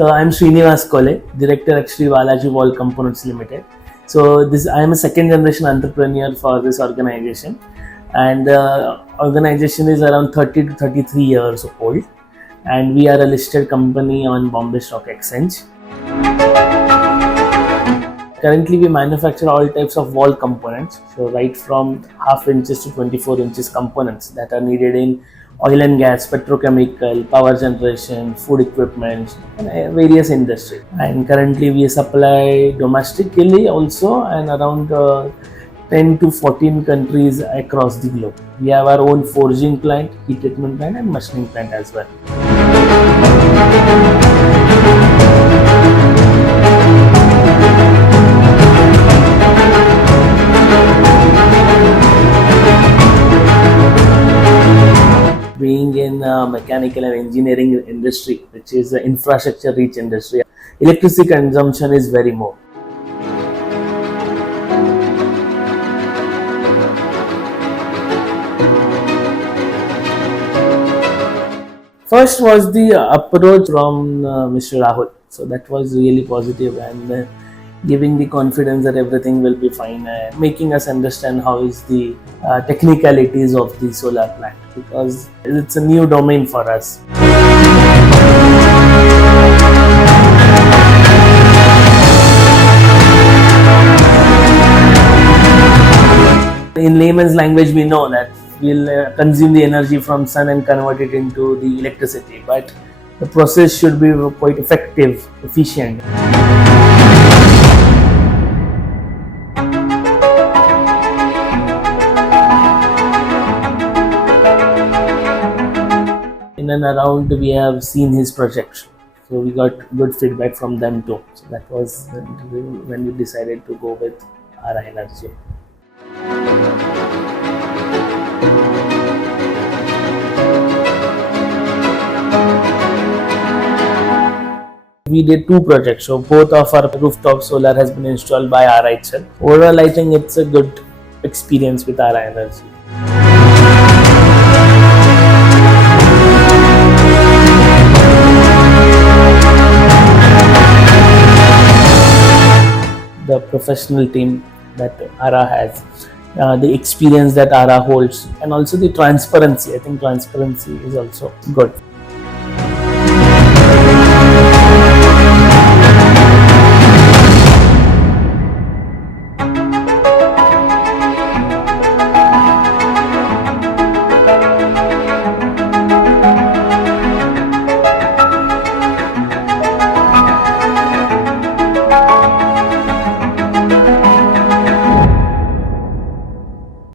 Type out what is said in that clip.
So I'm Shrinivas Kole, Director at Shri Balaji Wall Components Limited. So I am a second generation entrepreneur for this organization, and the organization is around 30 to 33 years old, and we are a listed company on Bombay Stock Exchange. Currently, we manufacture all types of wall components, so right from half inches to 24 inches components that are needed in oil and gas, petrochemical, power generation, food equipment, and various industries. And currently, we supply domestically also, and around 10 to 14 countries across the globe. We have our own forging plant, heat treatment plant, and machining plant as well. Being in mechanical and engineering industry, which is an infrastructure rich industry, electricity consumption is very more. First was the approach from Mr. Rahul. So that was really positive, and giving the confidence that everything will be fine, and making us understand how is the technicalities of the solar plant, because it's a new domain for us. In layman's language, we know that we'll consume the energy from sun and convert it into the electricity, but the process should be quite effective, efficient. In and around, we have seen his project, so we got good feedback from them too. So that was when we decided to go with AARA Energy. We did two projects, so both of our rooftop solar has been installed by AARA itself. Overall, I think it's a good experience with AARA Energy. The professional team that AARA has, the experience that AARA holds, and also the transparency. I think transparency is also good.